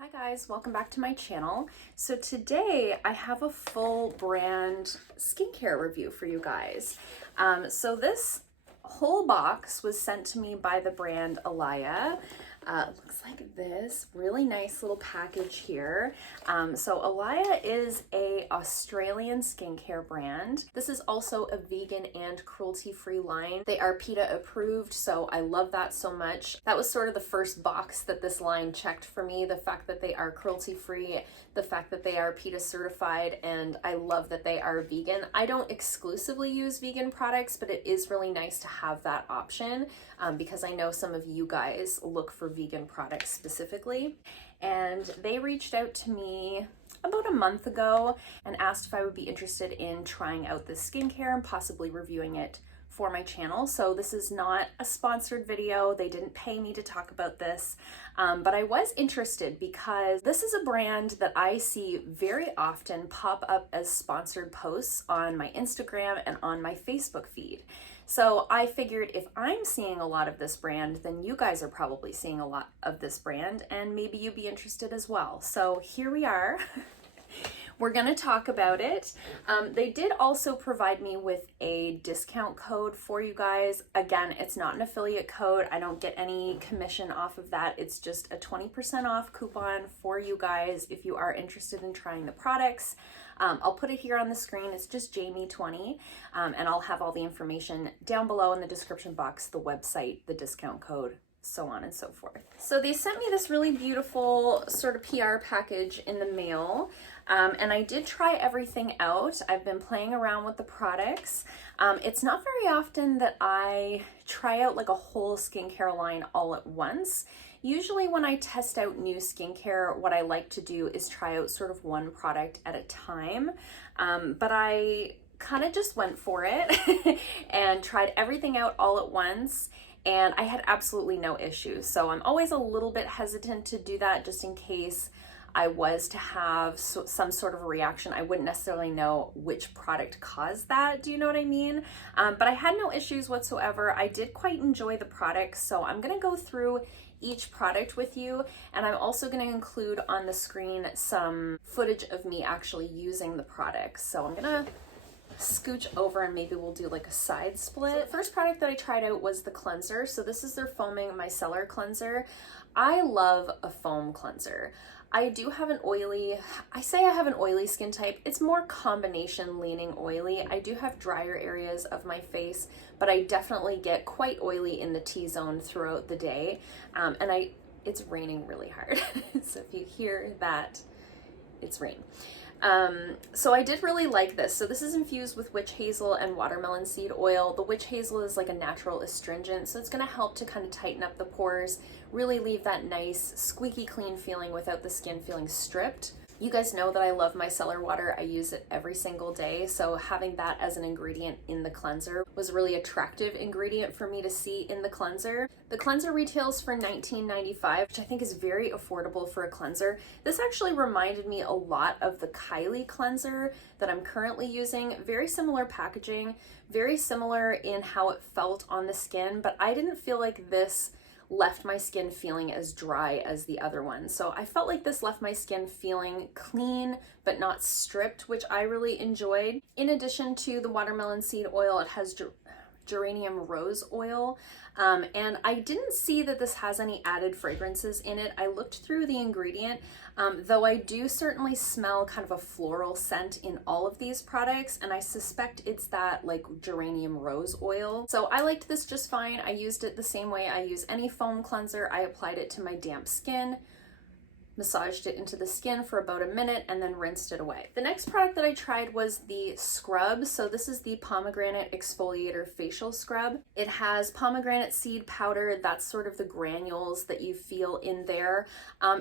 Hi guys, welcome back to my channel. So today I have a full brand skincare review for you guys. So this whole box was sent to me by the brand Alya. It looks like this, really nice little package here. So Alya is a Australian skincare brand. This is also a vegan and cruelty-free line. They are PETA approved, so I love that so much. That was sort of the first box that this line checked for me, the fact that they are cruelty-free, the fact that they are PETA certified, and I love that they are vegan. I don't exclusively use vegan products, but it is really nice to have that option because I know some of you guys look for vegan products specifically. And they reached out to me about a month ago and asked if I would be interested in trying out this skincare and possibly reviewing it for my channel. So this is not a sponsored video. They didn't pay me to talk about this, but I was interested because this is a brand that I see very often pop up as sponsored posts on my Instagram and on my Facebook feed. So I figured if I'm seeing a lot of this brand, then you guys are probably seeing a lot of this brand and maybe you'd be interested as well. So here we are. We're gonna talk about it. They did also provide me with a discount code for you guys. Again, it's not an affiliate code. I don't get any commission off of that. It's just a 20% off coupon for you guys if you are interested in trying the products. I'll put it here on the screen. It's just Jamie20, and I'll have all the information down below in the description box, the website, the discount code, so on and so forth. So they sent me this really beautiful sort of PR package in the mail, and I did try everything out. I've been playing around with the products. It's not very often that I try out like a whole skincare line all at once. Usually when I test out new skincare, what I like to do is try out sort of one product at a time, but I kind of just went for it and tried everything out all at once. And I had absolutely no issues. So I'm always a little bit hesitant to do that just in case I was to have some sort of a reaction. I wouldn't necessarily know which product caused that. Do you know what I mean? But I had no issues whatsoever. I did quite enjoy the products. So I'm gonna go through each product with you, and I'm also going to include on the screen some footage of me actually using the products. So I'm gonna scooch over and maybe we'll do like a side split. So the first product that I tried out was the cleanser. So this is their foaming micellar cleanser. I love a foam cleanser. I do have an oily, I say I have an oily skin type. It's more combination leaning oily. I do have drier areas of my face, but I definitely get quite oily in the T-zone throughout the day. And it's raining really hard. So if you hear that, it's rain. So I did really like this. So this is infused with witch hazel and watermelon seed oil. The witch hazel is like a natural astringent, so it's going to help to kind of tighten up the pores, really leave that nice squeaky clean feeling without the skin feeling stripped. You guys know that I love micellar water. I use it every single day, so having that as an ingredient in the cleanser was a really attractive ingredient for me to see in the cleanser. The cleanser retails for $19.95, which I think is very affordable for a cleanser. This actually reminded me a lot of the Kylie cleanser that I'm currently using. Very similar packaging, very similar in how it felt on the skin, but I didn't feel like this left my skin feeling as dry as the other one. So I felt like this left my skin feeling clean, but not stripped, which I really enjoyed. In addition to the watermelon seed oil, it has geranium rose oil. And I didn't see that this has any added fragrances in it. I looked through the ingredient, though I do certainly smell kind of a floral scent in all of these products, and I suspect it's that like geranium rose oil. So I liked this just fine. I used it the same way I use any foam cleanser. I applied it to my damp skin, massaged it into the skin for about a minute, and then rinsed it away. The next product that I tried was the scrub. So this is the pomegranate exfoliator facial scrub. It has pomegranate seed powder. That's sort of the granules that you feel in there.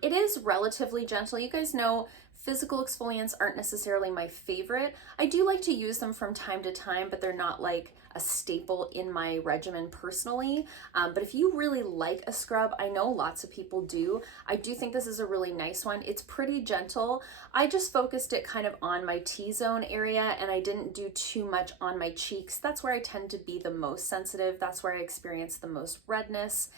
It is relatively gentle. You guys know physical exfoliants aren't necessarily my favorite. I do like to use them from time to time, but they're not like a staple in my regimen personally. But if you really like a scrub, I know lots of people do. I do think this is a really nice one. It's pretty gentle. I just focused it kind of on my T-zone area, and I didn't do too much on my cheeks. That's where I tend to be the most sensitive. That's where I experience the most redness.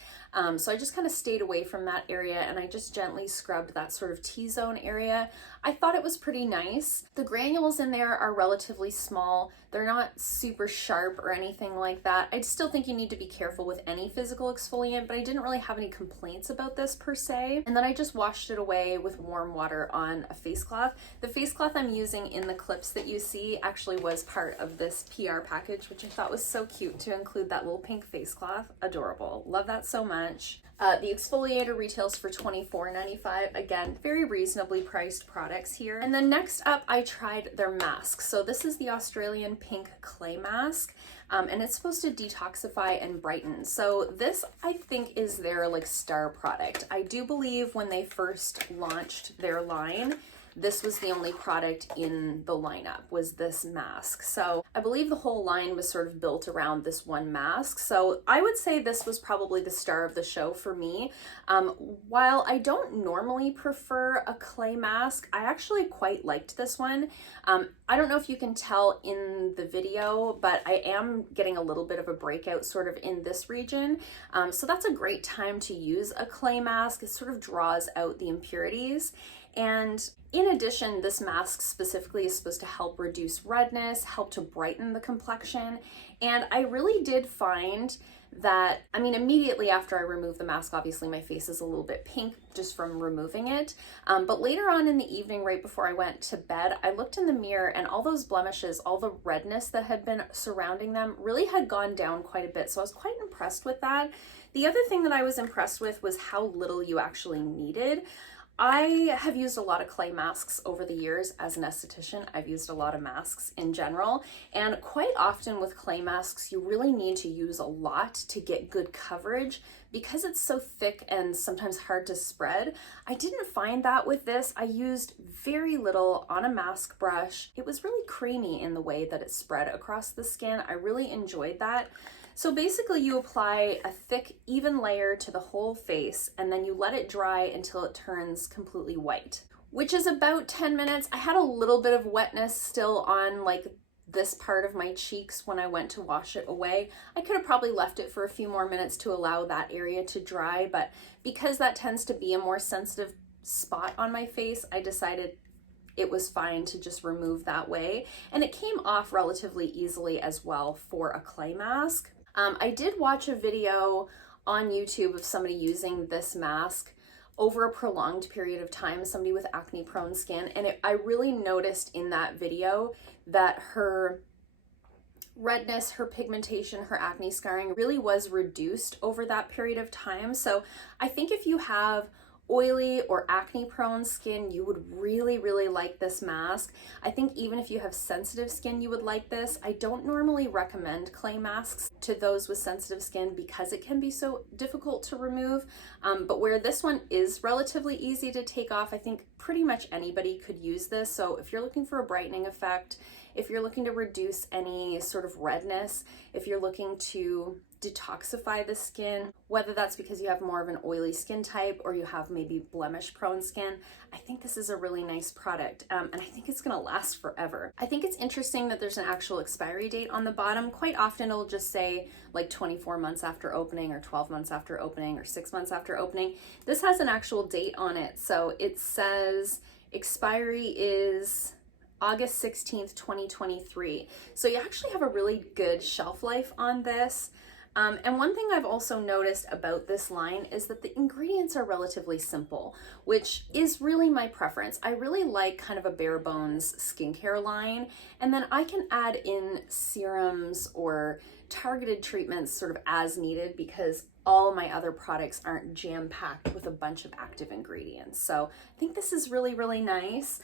So I just kind of stayed away from that area, and I just gently scrubbed that sort of T-zone area. I thought it was pretty nice. The granules in there are relatively small. They're not super sharp or anything like that. I still think you need to be careful with any physical exfoliant, but I didn't really have any complaints about this per se. And then I just washed it away with warm water on a face cloth. The face cloth I'm using in the clips that you see actually was part of this PR package, which I thought was so cute to include that little pink face cloth. Adorable. Love that so much. The exfoliator retails for $24.95. Again, very reasonably priced products here. And then next up, I tried their mask. So this is the Australian Pink Clay Mask, and it's supposed to detoxify and brighten. So this, I think, is their like star product. I do believe when they first launched their line, this was the only product in the lineup, was this mask. So I believe the whole line was sort of built around this one mask. So I would say this was probably the star of the show for me. While I don't normally prefer a clay mask, I actually quite liked this one. I don't know if you can tell in the video, but I am getting a little bit of a breakout sort of in this region. So that's a great time to use a clay mask. It sort of draws out the impurities. And in addition, this mask specifically is supposed to help reduce redness, help to brighten the complexion. And I really did find that, I mean, immediately after I removed the mask, obviously my face is a little bit pink just from removing it. But later on in the evening, right before I went to bed, I looked in the mirror and all those blemishes, all the redness that had been surrounding them really had gone down quite a bit. So I was quite impressed with that. The other thing that I was impressed with was how little you actually needed. I have used a lot of clay masks over the years as an esthetician. I've used a lot of masks in general, and quite often with clay masks, you really need to use a lot to get good coverage because it's so thick and sometimes hard to spread. I didn't find that with this. I used very little on a mask brush. It was really creamy in the way that it spread across the skin. I really enjoyed that. So basically you apply a thick, even layer to the whole face, and then you let it dry until it turns completely white, which is about 10 minutes. I had a little bit of wetness still on like this part of my cheeks when I went to wash it away. I could have probably left it for a few more minutes to allow that area to dry, but because that tends to be a more sensitive spot on my face, I decided it was fine to just remove that way. And it came off relatively easily as well for a clay mask. I did watch a video on YouTube of somebody using this mask over a prolonged period of time, somebody with acne prone skin, and I really noticed in that video that her redness, her pigmentation, her acne scarring really was reduced over that period of time. So I think if you have oily or acne prone skin, you would really, really like this mask. I think even if you have sensitive skin, you would like this. I don't normally recommend clay masks to those with sensitive skin because it can be so difficult to remove. But where this one is relatively easy to take off, I think pretty much anybody could use this. So if you're looking for a brightening effect, if you're looking to reduce any sort of redness, if you're looking to detoxify the skin, whether that's because you have more of an oily skin type or you have maybe blemish prone skin, I think this is a really nice product, and I think it's gonna last forever. I think it's interesting that there's an actual expiry date on the bottom. Quite often it'll just say like 24 months after opening or 12 months after opening or 6 months after opening. This has an actual date on it. So it says expiry is August 16th, 2023. So you actually have a really good shelf life on this. And one thing I've also noticed about this line is that the ingredients are relatively simple, which is really my preference. I really like kind of a bare bones skincare line, and then I can add in serums or targeted treatments sort of as needed because all of my other products aren't jam-packed with a bunch of active ingredients. So I think this is really, really nice.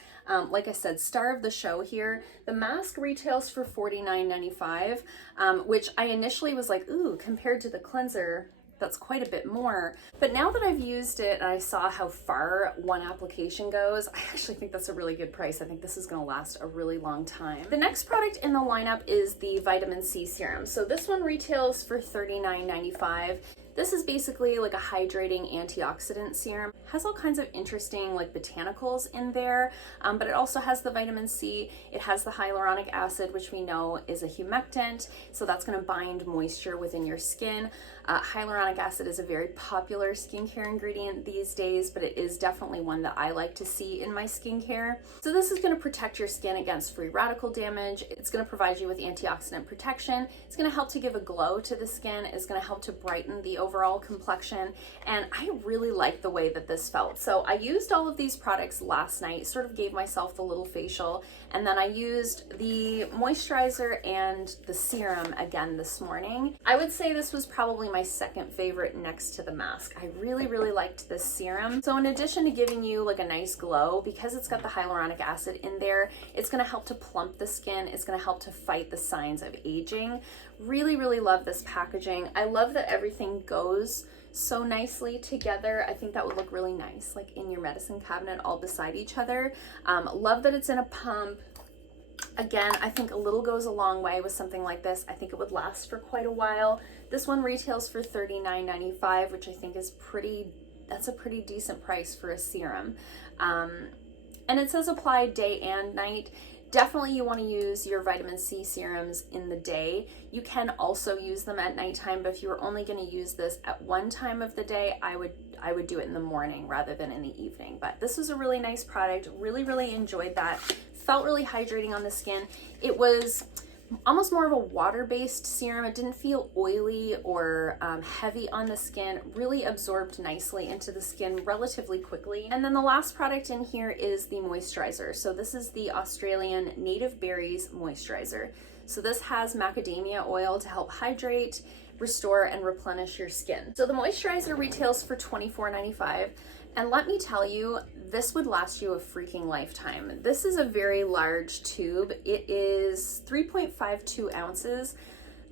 Like I said, star of the show here. The mask retails for $49.95, which I initially was like, ooh, compared to the cleanser, that's quite a bit more. But now that I've used it and I saw how far one application goes, I actually think that's a really good price. I think this is gonna last a really long time. The next product in the lineup is the vitamin C serum. So this one retails for $39.95. This is basically like a hydrating antioxidant serum. It has all kinds of interesting like botanicals in there, but it also has the vitamin C. It has the hyaluronic acid, which we know is a humectant, so that's going to bind moisture within your skin. Hyaluronic acid is a very popular skincare ingredient these days, but it is definitely one that I like to see in my skincare. So this is going to protect your skin against free radical damage. It's going to provide you with antioxidant protection. It's going to help to give a glow to the skin. It's going to help to brighten the overall complexion, and I really like the way that this felt. So I used all of these products last night, sort of gave myself the little facial, and then I used the moisturizer and the serum again this morning. I would say this was probably my second favorite next to the mask. I really liked this serum. So in addition to giving you like a nice glow, because it's got the hyaluronic acid in there, it's going to help to plump the skin. It's going to help to fight the signs of aging. Really love this packaging. I love that everything goes so nicely together. I think that would look really nice, like in your medicine cabinet all beside each other. Love that it's in a pump. Again, I think a little goes a long way with something like this. I think it would last for quite a while. This one retails for $39.95, which I think is that's a pretty decent price for a serum. And it says apply day and night. Definitely you want to use your vitamin C serums in the day. You can also use them at nighttime, but if you were only going to use this at one time of the day, I would do it in the morning rather than in the evening. But this was a really nice product. Really enjoyed that. Felt really hydrating on the skin. It was almost more of a water-based serum. It didn't feel oily or heavy on the skin. Really absorbed nicely into the skin relatively quickly. And then the last product in here is the moisturizer. So this is the Australian Native Berries Moisturizer. So this has macadamia oil to help hydrate, restore, and replenish your skin. So the moisturizer retails for $24.95. And let me tell you, this would last you a freaking lifetime. This is a very large tube. It is 3.52 ounces.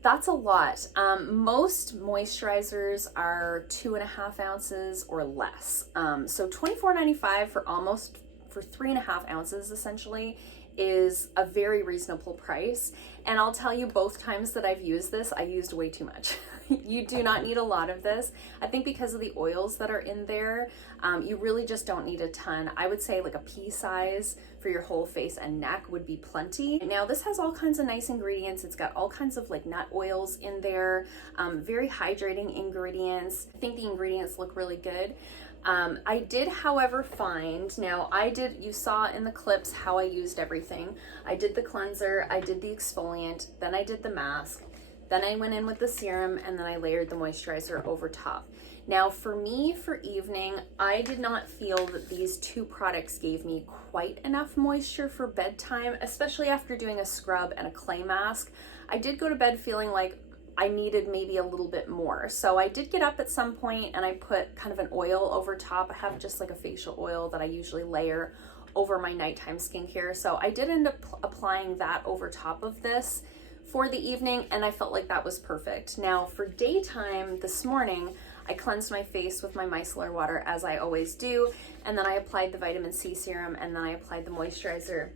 That's a lot. Most moisturizers are 2.5 ounces or less. So $24.95 for 3.5 ounces essentially is a very reasonable price. And I'll tell you, both times that I've used this, I used way too much. You do not need a lot of this. I think because of the oils that are in there, you really just don't need a ton. I would say like a pea size for your whole face and neck would be plenty. Now this has all kinds of nice ingredients. It's got all kinds of like nut oils in there, very hydrating ingredients. I think the ingredients look really good. I did, however, find, you saw in the clips how I used everything. I did the cleanser, I did the exfoliant, then I did the mask, then I went in with the serum, and then I layered the moisturizer over top. Now for me, for evening, I did not feel that these two products gave me quite enough moisture for bedtime, especially after doing a scrub and a clay mask. I did go to bed feeling like I needed maybe a little bit more. So I did get up at some point and I put kind of an oil over top. I have just like a facial oil that I usually layer over my nighttime skincare. So I did end up applying that over top of this for the evening, and I felt like that was perfect. Now for daytime this morning, I cleansed my face with my micellar water as I always do, and then I applied the vitamin C serum, and then I applied the moisturizer,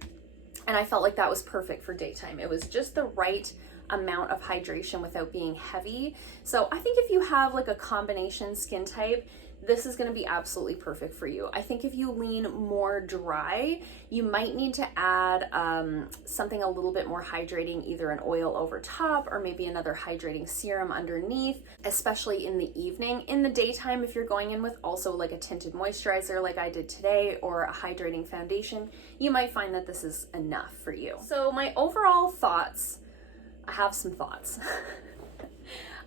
and I felt like that was perfect for daytime. It was just the right amount of hydration without being heavy. So I think if you have like a combination skin type, this is going to be absolutely perfect for you. I think if you lean more dry, you might need to add something a little bit more hydrating, either an oil over top or maybe another hydrating serum underneath, especially in the evening. In the daytime, if you're going in with also like a tinted moisturizer like I did today, or a hydrating foundation, you might find that this is enough for you. So my overall thoughts, I have some thoughts.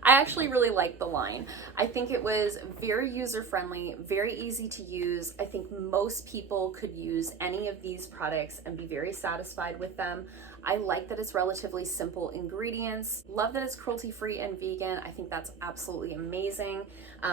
I actually really liked the line. I think it was very user-friendly, very easy to use. I think most people could use any of these products and be very satisfied with them. I like that it's relatively simple ingredients. Love that it's cruelty-free and vegan. I think that's absolutely amazing.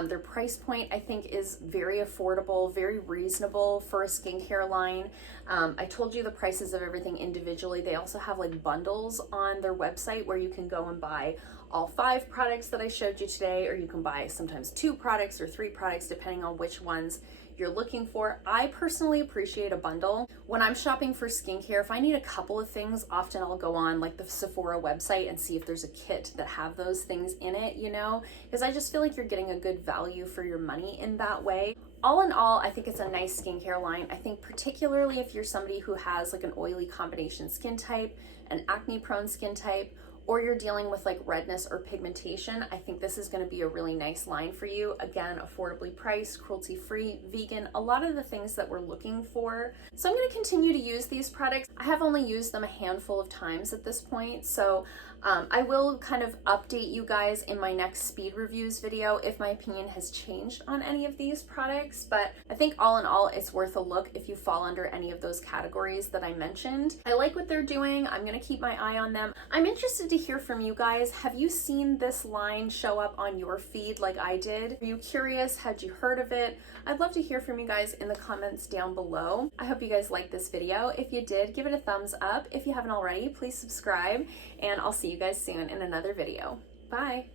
Their price point, I think, is very affordable, very reasonable for a skincare line. I told you the prices of everything individually. They also have like bundles on their website where you can go and buy all 5 products that I showed you today, or you can buy sometimes 2 products or 3 products depending on which ones you're looking for. I personally appreciate a bundle. When I'm shopping for skincare, if I need a couple of things, often I'll go on like the Sephora website and see if there's a kit that have those things in it, you know, because I just feel like you're getting a good value for your money in that way. All in all, I think it's a nice skincare line. I think particularly if you're somebody who has like an oily combination skin type, an acne prone skin type, or you're dealing with like redness or pigmentation, I think this is going to be a really nice line for you. Again, affordably priced, cruelty-free, vegan, a lot of the things that we're looking for. So I'm going to continue to use these products. I have only used them a handful of times at this point, so I will kind of update you guys in my next speed reviews video if my opinion has changed on any of these products, but I think all in all, it's worth a look if you fall under any of those categories that I mentioned. I like what they're doing. I'm going to keep my eye on them. I'm interested to hear from you guys. Have you seen this line show up on your feed like I did? Are you curious? Had you heard of it? I'd love to hear from you guys in the comments down below. I hope you guys liked this video. If you did, give it a thumbs up. If you haven't already, please subscribe, and I'll see you guys soon in another video. Bye.